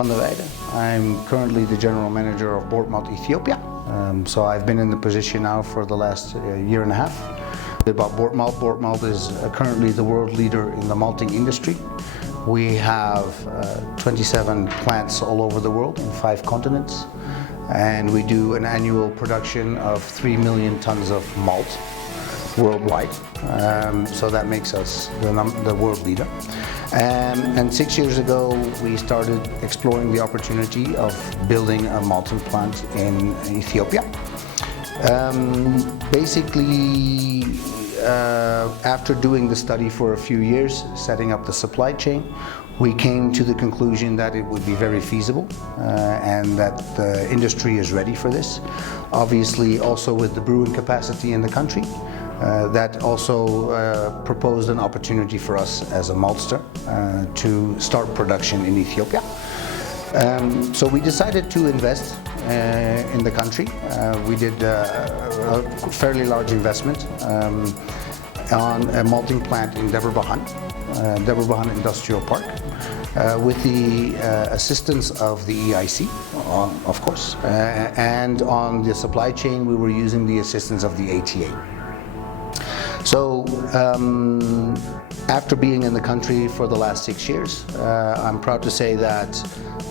I'm currently the general manager of Boortmalt, Ethiopia. So I've been in the position now for the last year and a half. About Boortmalt, Boortmalt is currently the world leader in the malting industry. We have 27 plants all over the world in 5 continents, and we do an annual production of 3 million tons of malt worldwide. So that makes us the world leader. And 6 years ago, we started exploring the opportunity of building a malting plant in Ethiopia. Basically, after doing the study for a few years, setting up the supply chain, we came to the conclusion that it would be very feasible and that the industry is ready for this. Obviously, also with the brewing capacity in the country, that also proposed an opportunity for us as a maltster to start production in Ethiopia. So we decided to invest in the country. We did a fairly large investment on a malting plant in Debre Bahan Industrial Park, with the assistance of the EIC, of course, and on the supply chain we were using the assistance of the ATA. So after being in the country for the last 6 years, I'm proud to say that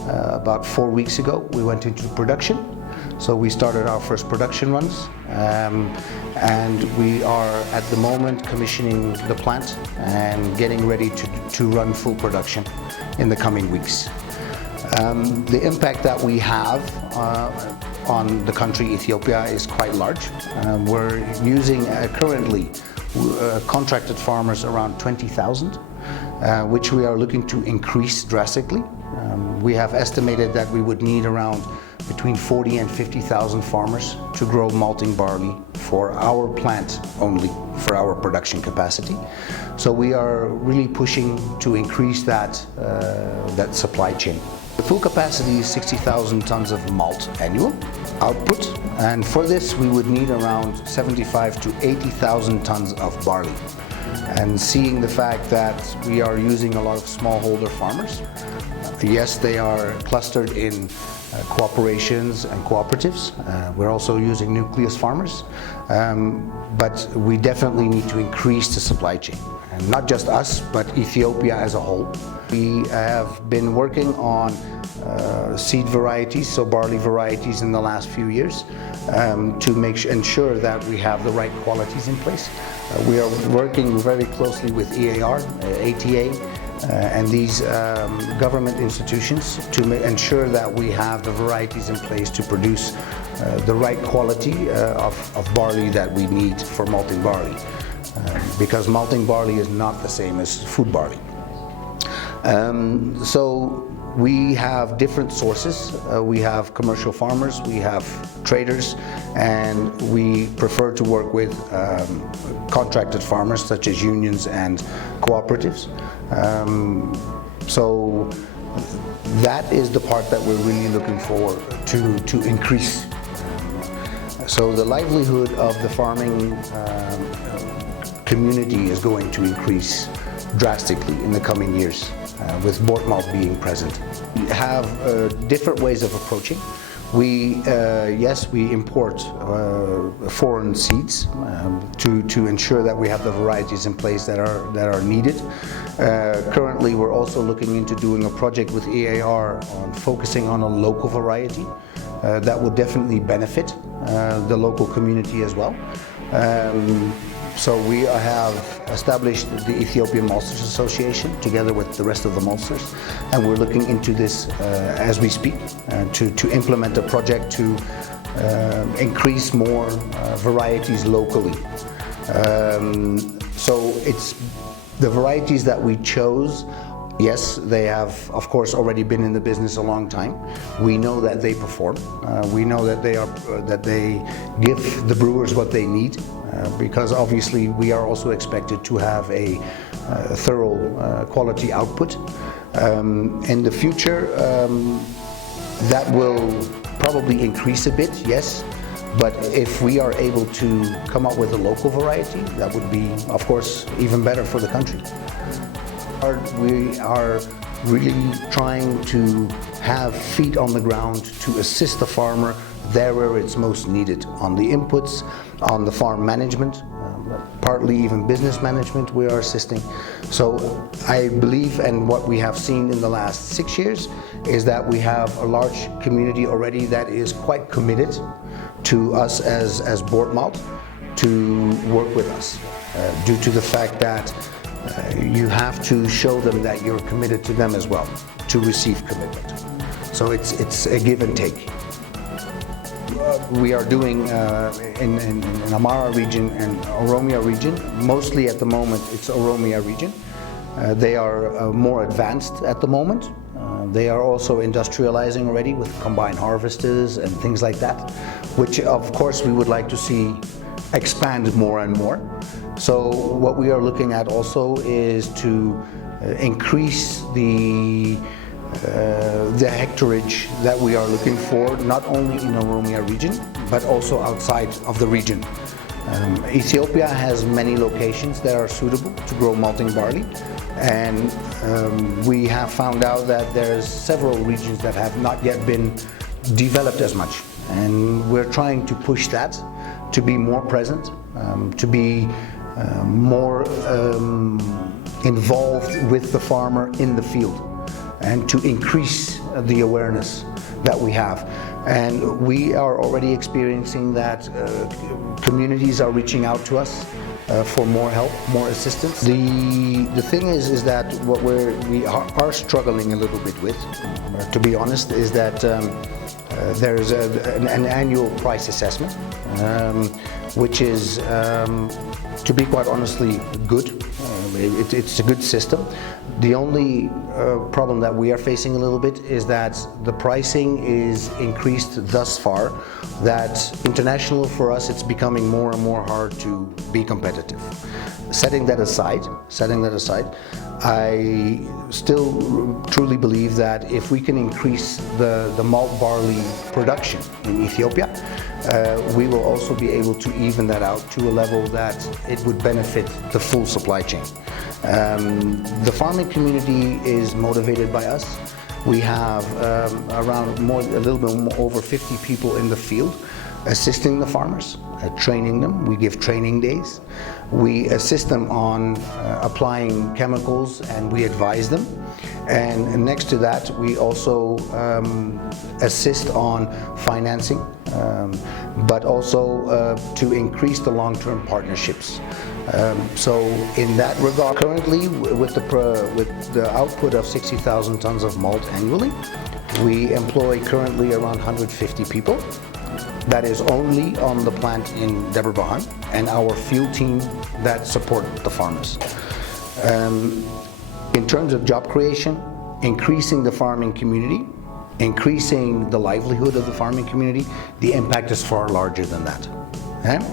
about 4 weeks ago we went into production. So we started our first production runs, and we are at the moment commissioning the plant and getting ready to run full production in the coming weeks. The impact that we have on the country Ethiopia is quite large. We're using currently contracted farmers around 20,000, which we are looking to increase drastically. We have estimated that we would need around between 40 and 50,000 farmers to grow malting barley for our plant only, for our production capacity. So we are really pushing to increase that supply chain. The full capacity is 60,000 tons of malt annual output, and for this we would need around 75 to 80,000 tons of barley. And seeing the fact that we are using a lot of smallholder farmers, yes, they are clustered in cooperations and cooperatives. We're also using nucleus farmers, but we definitely need to increase the supply chain. And not just us, but Ethiopia as a whole. We have been working on seed varieties, so barley varieties, in the last few years to ensure that we have the right qualities in place. We are working very closely with EAR, ATA, and these government institutions to ensure that we have the varieties in place to produce the right quality of barley that we need for malting barley, because malting barley is not the same as food barley. So we have different sources. We have commercial farmers, we have traders, and we prefer to work with contracted farmers such as unions and cooperatives. So that is the part that we're really looking for to increase. So the livelihood of the farming community is going to increase drastically in the coming years, with Boortmalt being present. We have different ways of approaching. Yes, we import foreign seeds to ensure that we have the varieties in place that are needed. Currently, we're also looking into doing a project with EAR on focusing on a local variety that will definitely benefit the local community as well. So we have established the Ethiopian Maltsters Association together with the rest of the maltsters, and we're looking into this as we speak to implement a project to increase more varieties locally. So it's the varieties that we chose. Yes, they have, of course, already been in the business a long time. We know that they perform. We know that they give the brewers what they need, because obviously we are also expected to have a thorough quality output. In the future, that will probably increase a bit, yes. But if we are able to come up with a local variety, that would be, of course, even better for the country. We are really trying to have feet on the ground to assist the farmer there where it's most needed, on the inputs, on the farm management, partly even business management we are assisting. So I believe, and what we have seen in the last 6 years, is that we have a large community already that is quite committed to us as Boortmalt to work with us, due to the fact that you have to show them that you're committed to them as well, to receive commitment. So it's a give and take. We are doing in Amhara region and Oromia region, mostly at the moment it's Oromia region. They are more advanced at the moment. They are also industrializing already with combined harvesters and things like that, which of course we would like to see expand more and more. So what we are looking at also is to increase the hectarage that we are looking for, not only in Oromia region, but also outside of the region. Ethiopia has many locations that are suitable to grow malting barley, and we have found out that there's several regions that have not yet been developed as much, and we're trying to push that to be more present, to be more involved with the farmer in the field, and to increase the awareness that we have. And we are already experiencing that communities are reaching out to us for more help, more assistance. The thing is that what we are struggling a little bit with, to be honest, is that there's an annual price assessment, which is, to be quite honestly, good. It's a good system. The only problem that we are facing a little bit is that the pricing is increased thus far, that international for us it's becoming more and more hard to be competitive. Setting that aside, I still truly believe that if we can increase the malt barley production in Ethiopia, we will also be able to even that out to a level that it would benefit the full supply chain. The farming community is motivated by us. We have around a little bit over 50 people in the field assisting the farmers, training them. We give training days. We assist them on applying chemicals, and we advise them. And next to that, we also assist on financing, but also to increase the long-term partnerships. So in that regard, currently with the output of 60,000 tons of malt annually, we employ currently around 150 people. That is only on the plant in Boortmalt and our field team that support the farmers. In terms of job creation, increasing the farming community, increasing the livelihood of the farming community, the impact is far larger than that.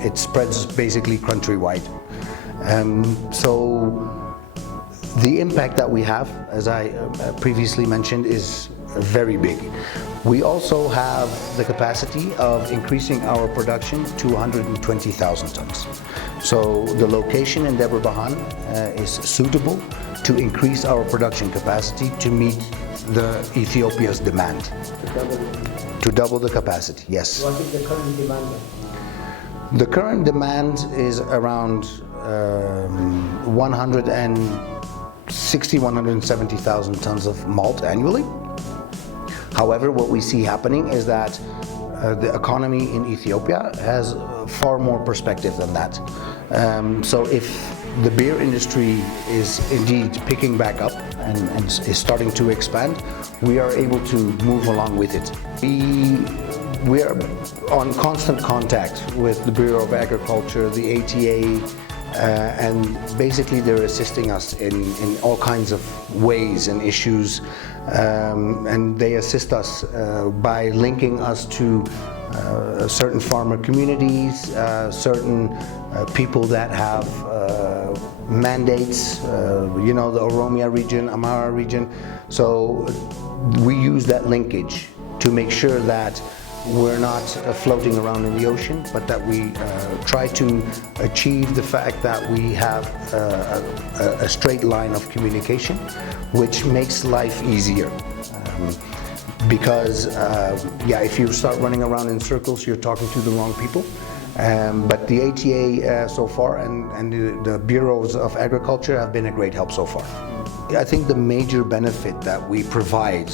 It spreads basically countrywide. So the impact that we have, as I previously mentioned, is very big. We also have the capacity of increasing our production to 120,000 tons. So the location in Boortmalt is suitable to increase our production capacity to meet the Ethiopia's demand. To double the capacity, yes. What is the current demand? The current demand is around 160,000-170,000 tons of malt annually. However, what we see happening is that the economy in Ethiopia has far more perspective than that. So if the beer industry is indeed picking back up and is starting to expand, we are able to move along with it. We are on constant contact with the Bureau of Agriculture, the ATA, and basically they're assisting us in all kinds of ways and issues, and they assist us by linking us to certain farmer communities, certain people that have mandates, the Oromia region, Amhara region. So we use that linkage to make sure that we're not floating around in the ocean, but that we try to achieve the fact that we have a straight line of communication, which makes life easier. Because if you start running around in circles, you're talking to the wrong people. But the ATA so far and the Bureaus of Agriculture have been a great help so far. I think the major benefit that we provide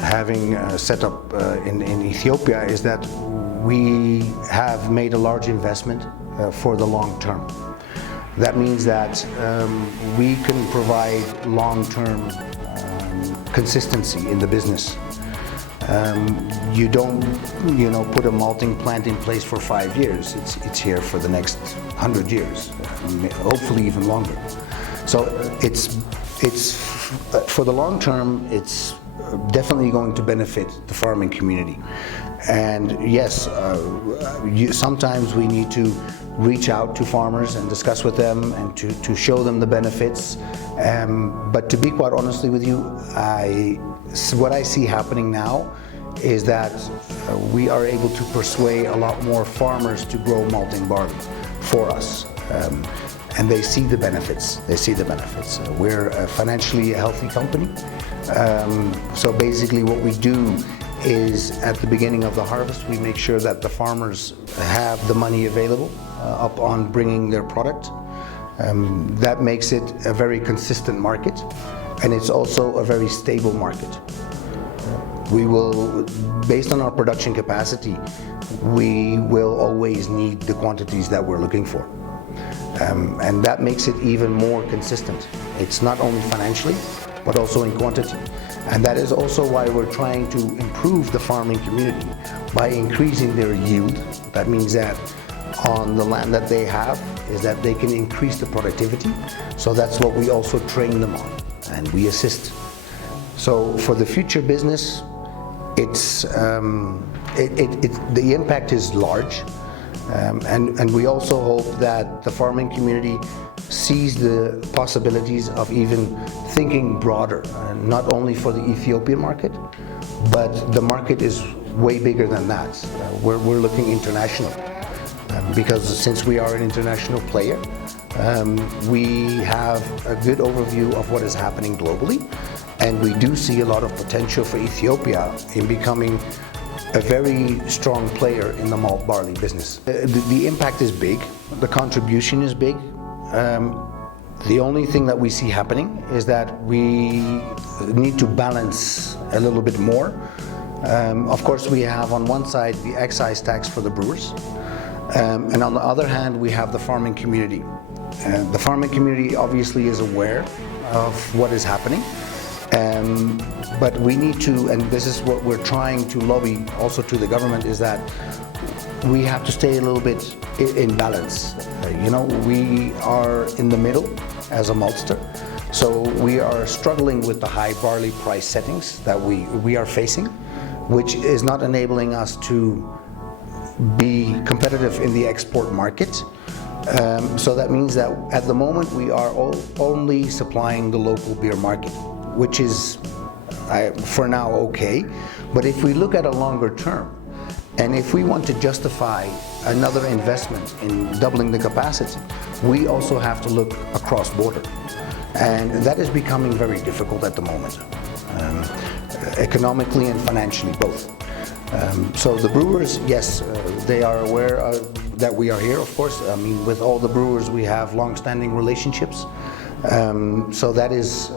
having set up in Ethiopia is that we have made a large investment for the long term. That means that we can provide long-term consistency in the business. You don't, put a malting plant in place for 5 years. It's here for the next 100 years, hopefully even longer. So it's for the long term, it's definitely going to benefit the farming community. And yes, sometimes we need to reach out to farmers and discuss with them and to show them the benefits. But to be quite honestly with you, what I see happening now is that we are able to persuade a lot more farmers to grow malting barley for us. And they see the benefits. We're a financially healthy company. So basically what we do is at the beginning of the harvest, we make sure that the farmers have the money available upon bringing their product. That makes it a very consistent market, and it's also a very stable market. We will, based on our production capacity, we will always need the quantities that we're looking for. And that makes it even more consistent. It's not only financially, but also in quantity. And that is also why we're trying to improve the farming community by increasing their yield. That means that on the land that they have, is that they can increase the productivity. So that's what we also train them on, and we assist. So for the future business, it's the impact is large. And we also hope that the farming community sees the possibilities of even thinking broader, not only for the Ethiopian market, but the market is way bigger than that. We're looking international, because since we are an international player, we have a good overview of what is happening globally, and we do see a lot of potential for Ethiopia in becoming a very strong player in the malt barley business. The impact is big, the contribution is big. The only thing that we see happening is that we need to balance a little bit more. Of course, we have on one side the excise tax for the brewers, and on the other hand, we have the farming community. The farming community obviously is aware of what is happening. But we need to, and this is what we're trying to lobby also to the government, is that we have to stay a little bit in balance. We are in the middle as a maltster, so we are struggling with the high barley price settings that we are facing, which is not enabling us to be competitive in the export market. So that means that at the moment we are only supplying the local beer market, which is for now okay. But if we look at a longer term, and if we want to justify another investment in doubling the capacity, we also have to look across border. And that is becoming very difficult at the moment, economically and financially both. So the brewers, yes, they are aware that we are here, of course. I mean, with all the brewers we have long-standing relationships. So that is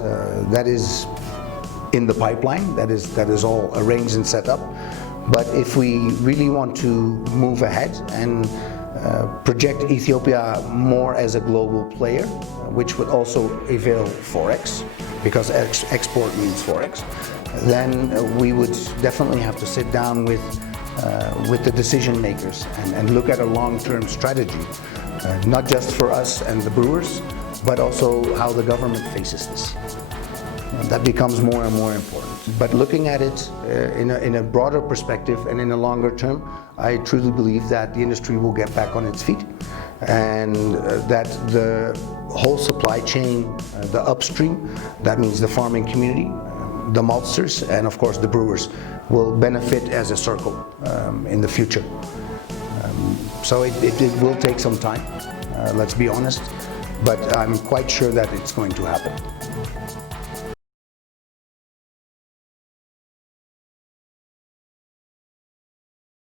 in the pipeline. That is all arranged and set up. But if we really want to move ahead and project Ethiopia more as a global player, which would also avail Forex, because export means Forex, then we would definitely have to sit down with the decision makers and look at a long-term strategy, not just for us and the brewers, but also how the government faces this. That becomes more and more important. But looking at it in a broader perspective and in a longer term, I truly believe that the industry will get back on its feet, and that the whole supply chain, the upstream, that means the farming community, the maltsters and of course the brewers will benefit as a circle in the future. So it will take some time, let's be honest, but I'm quite sure that it's going to happen.